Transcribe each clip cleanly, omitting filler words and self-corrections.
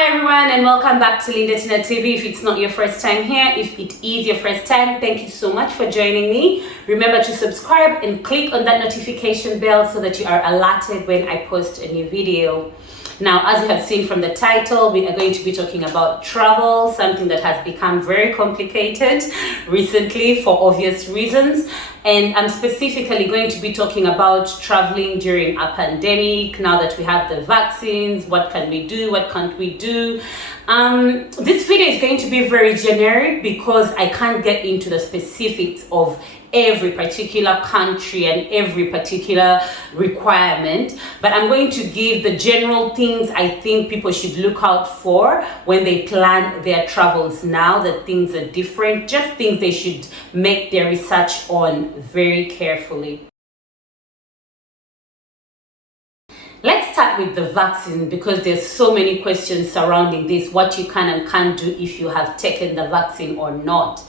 Hi everyone, and welcome back to Linda Tina TV. If it's not your first time here, if it is your first time, thank you so much for joining me. Remember to subscribe and click on that notification bell so that you are alerted when I post a new video. Now, as you have seen from the title, we are going to be talking about travel, something that has become very complicated recently for obvious reasons. And I'm specifically going to be talking about traveling during a pandemic. Now that we have the vaccines, what can we do? What can't we do? This video is going to be very generic because I can't get into the specifics of every particular country and every particular requirement, but I'm going to give the general things I think people should look out for when they plan their travels now that things are different, just things they should make their research on very carefully. Let's start with the vaccine because there's so many questions surrounding this, what you can and can't do if you have taken the vaccine or not.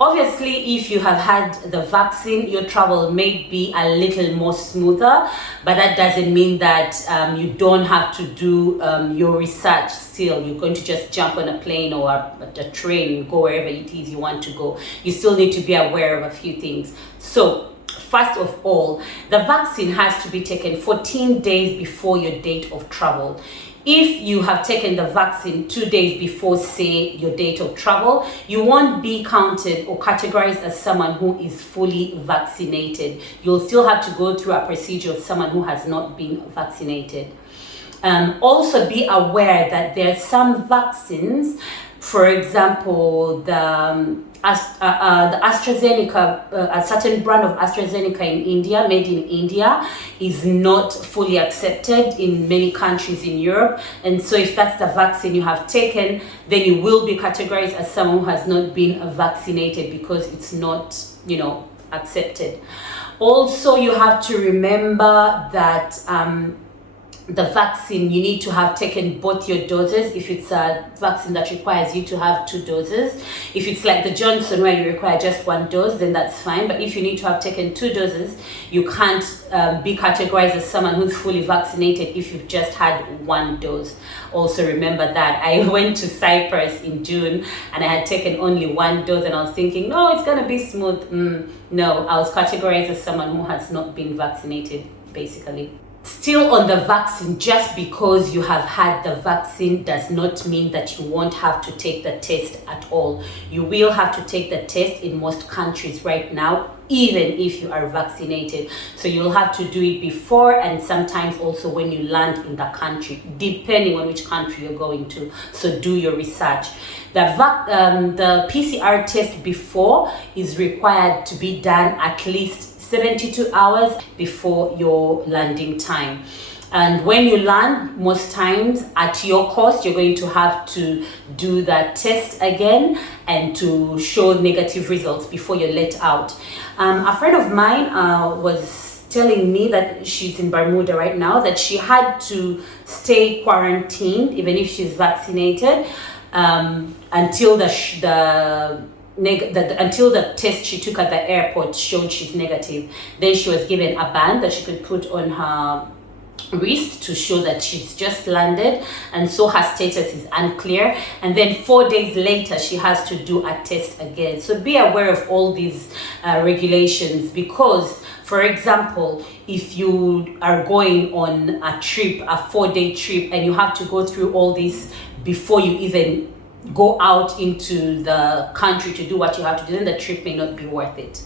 Obviously, if you have had the vaccine, your travel may be a little more smoother, but that doesn't mean that you don't have to do your research still. You're going to just jump on a plane or a train and go wherever it is you want to go. You still need to be aware of a few things. So, first of all, the vaccine has to be taken 14 days before your date of travel. If you have taken the vaccine 2 days before, say, your date of travel, you won't be counted or categorized as someone who is fully vaccinated. You'll still have to go through a procedure of someone who has not been vaccinated. Also be aware that there are some vaccines, for example, the AstraZeneca, a certain brand of AstraZeneca in India, made in India, is not fully accepted in many countries in Europe. And so if that's the vaccine you have taken, then you will be categorized as someone who has not been vaccinated because it's not, accepted. Also, you have to remember that the vaccine, you need to have taken both your doses. If it's a vaccine that requires you to have 2 doses, if it's like the Johnson where you require just 1 dose, then that's fine. But if you need to have taken 2 doses, you can't be categorized as someone who's fully vaccinated if you've just had 1 dose. Also remember that. I went to Cyprus in June and I had taken only 1 dose and I was thinking, no, it's gonna be smooth. No, I was categorized as someone who has not been vaccinated, basically. Still on the vaccine, just because you have had the vaccine does not mean that you won't have to take the test at all. You will have to take the test in most countries right now, even if you are vaccinated. So you'll have to do it before and sometimes also when you land in the country, depending on which country you're going to. So do your research. The PCR test before is required to be done at least 72 hours before your landing time. And when you land, most times at your cost, you're going to have to do that test again and to show negative results before you're let out. A friend of mine was telling me that she's in Bermuda right now, that she had to stay quarantined even if she's vaccinated until until the test she took at the airport showed she's negative. Then she was given a band that she could put on her wrist to show that she's just landed, and so her status is unclear. And then 4 days later she has to do a test again. So be aware of all these regulations, because for example, if you are going on a trip, a 4-day trip, and you have to go through all this before you even go out into the country to do what you have to do, then the trip may not be worth it.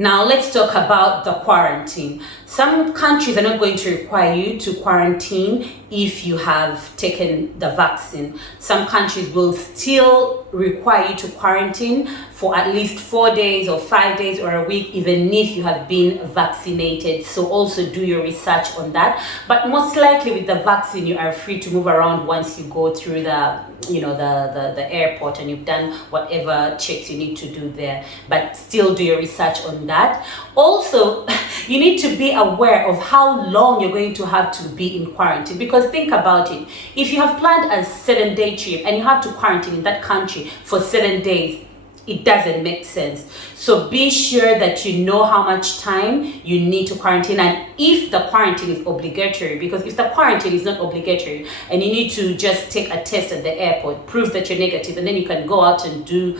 Now let's talk about the quarantine. Some countries are not going to require you to quarantine if you have taken the vaccine. Some countries will still require you to quarantine for at least 4 days or 5 days or a week, even if you have been vaccinated. So also do your research on that. But most likely with the vaccine, you are free to move around once you go through the airport and you've done whatever checks you need to do there. But still do your research on that. Also, you need to be aware of how long you're going to have to be in quarantine, because think about it. If you have planned a 7-day trip and you have to quarantine in that country for 7 days, it doesn't make sense. So be sure that you know how much time you need to quarantine, and if the quarantine is obligatory, because if the quarantine is not obligatory and you need to just take a test at the airport, prove that you're negative, and then you can go out and do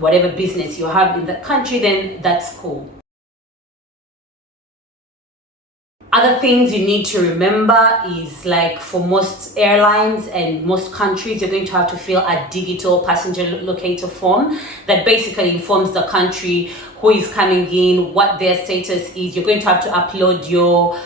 whatever business you have in the country, then that's cool. Other things you need to remember is, like, for most airlines and most countries, you're going to have to fill a digital passenger locator form that basically informs the country who is coming in, what their status is. You're going to have to upload your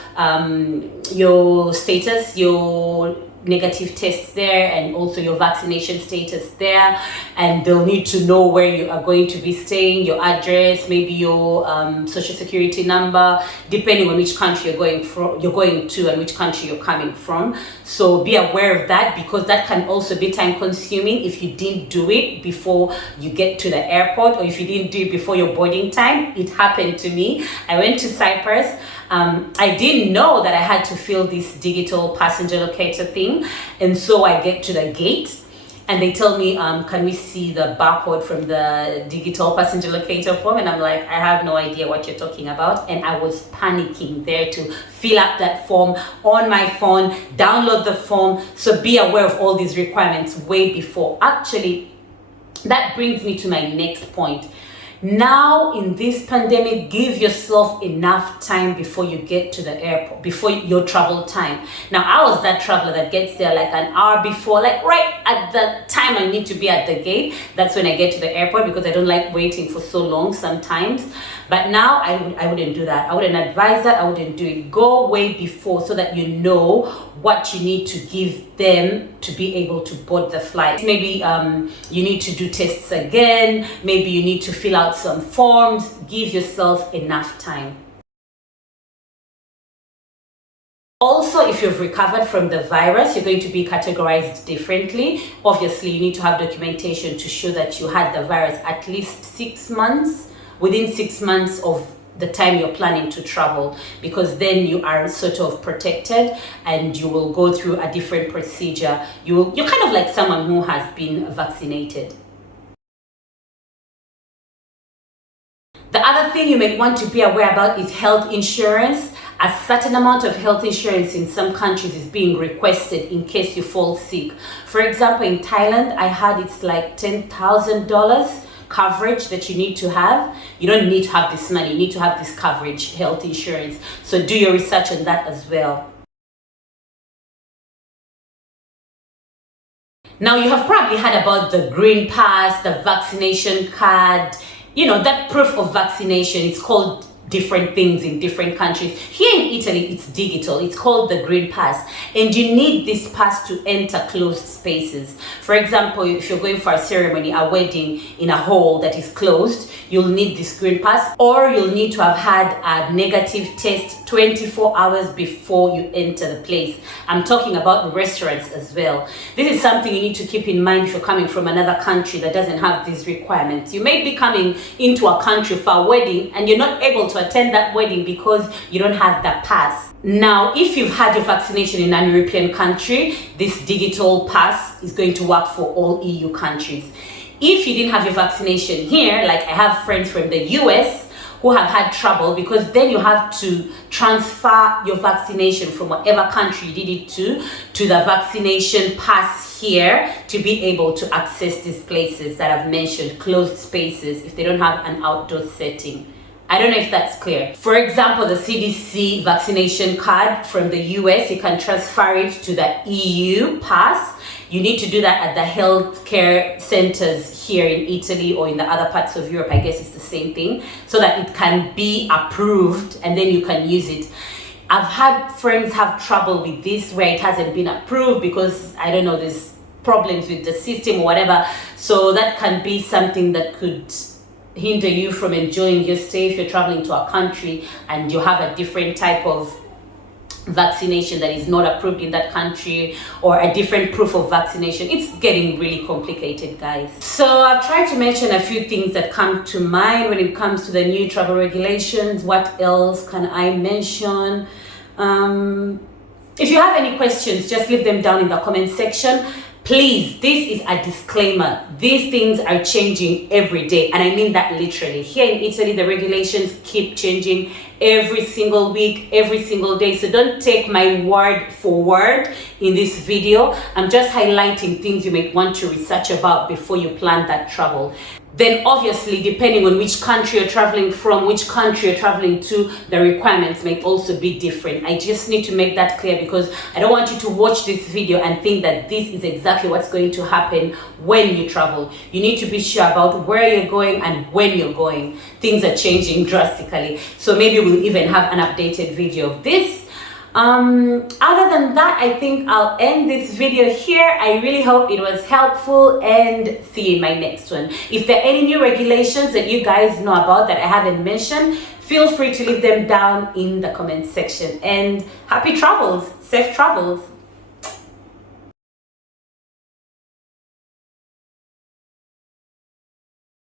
status, your negative tests there, and also your vaccination status there, and they'll need to know where you are going to be staying, your address, maybe your social security number, depending on which country you're going to and which country you're coming from. So be aware of that, because that can also be time consuming if you didn't do it before you get to the airport, or if you didn't do it before your boarding time. It happened to me. I went to Cyprus. I didn't know that I had to fill this digital passenger locator thing, and so I get to the gate and they tell me, can we see the barcode from the digital passenger locator form? And I'm like, I have no idea what you're talking about. And I was panicking there to fill up that form on my phone, download the form. So be aware of all these requirements way before. Actually, that brings me to my next point. Now, in this pandemic, give yourself enough time before you get to the airport, before your travel time. Now, I was that traveler that gets there like an hour before, like right at the time I need to be at the gate. That's when I get to the airport, because I don't like waiting for so long sometimes. But now I wouldn't do that. I wouldn't advise that. I wouldn't do it. Go way before, so that you know what you need to give them to be able to board the flight. Maybe you need to do tests again. Maybe you need to fill out some forms. Give yourself enough time. Also, if you've recovered from the virus, you're going to be categorized differently. Obviously, you need to have documentation to show that you had the virus at least 6 months, within 6 months of the time you're planning to travel, because then you are sort of protected and you will go through a different procedure. You're kind of like someone who has been vaccinated. The other thing you may want to be aware about is health insurance. A certain amount of health insurance in some countries is being requested in case you fall sick. For example, in Thailand, I had it's like $10,000 coverage that you need to have. You don't need to have this money, you need to have this coverage, health insurance. So do your research on that as well. Now, you have probably heard about the green pass, the vaccination card, that proof of vaccination. It's called different things in different countries. Here in Italy, it's digital. It's called the green pass, and you need this pass to enter closed spaces. For example, if you're going for a ceremony, a wedding in a hall that is closed, you'll need this green pass, or you'll need to have had a negative test 24 hours before you enter the place. I'm talking about restaurants as well. This is something you need to keep in mind if you're coming from another country that doesn't have these requirements. You may be coming into a country for a wedding and you're not able to attend that wedding because you don't have the pass. Now, if you've had your vaccination in an European country, this digital pass is going to work for all EU countries. If you didn't have your vaccination here, like I have friends from the US who have had trouble, because then you have to transfer your vaccination from whatever country you did it to the vaccination pass here to be able to access these places that I've mentioned, closed spaces, if they don't have an outdoor setting. I don't know if that's clear. For example, the CDC vaccination card from the US, you can transfer it to the EU pass. You need to do that at the healthcare centers here in Italy or in the other parts of Europe. I guess it's the same thing, so that it can be approved and then you can use it. I've had friends have trouble with this where it hasn't been approved because, I don't know, there's problems with the system or whatever. So that can be something that could hinder you from enjoying your stay if you're traveling to a country and you have a different type of vaccination that is not approved in that country, or a different proof of vaccination. It's getting really complicated, guys. So I've tried to mention a few things that come to mind when it comes to the new travel regulations. What else can I mention? If you have any questions, just leave them down in the comment section. Please, this is a disclaimer. These things are changing every day, and I mean that literally. Here in Italy, the regulations keep changing every single week, every single day. So don't take my word for word in this video. I'm just highlighting things you might want to research about before you plan that travel. Then obviously, depending on which country you're traveling from, which country you're traveling to, the requirements may also be different. I just need to make that clear because I don't want you to watch this video and think that this is exactly what's going to happen when you travel. You need to be sure about where you're going and when you're going. Things are changing drastically. So maybe we'll even have an updated video of this. Other than that, I think I'll end this video here. I really hope it was helpful, and see you in my next one. If there are any new regulations that you guys know about that I haven't mentioned, feel free to leave them down in the comment section. And happy travels, safe travels.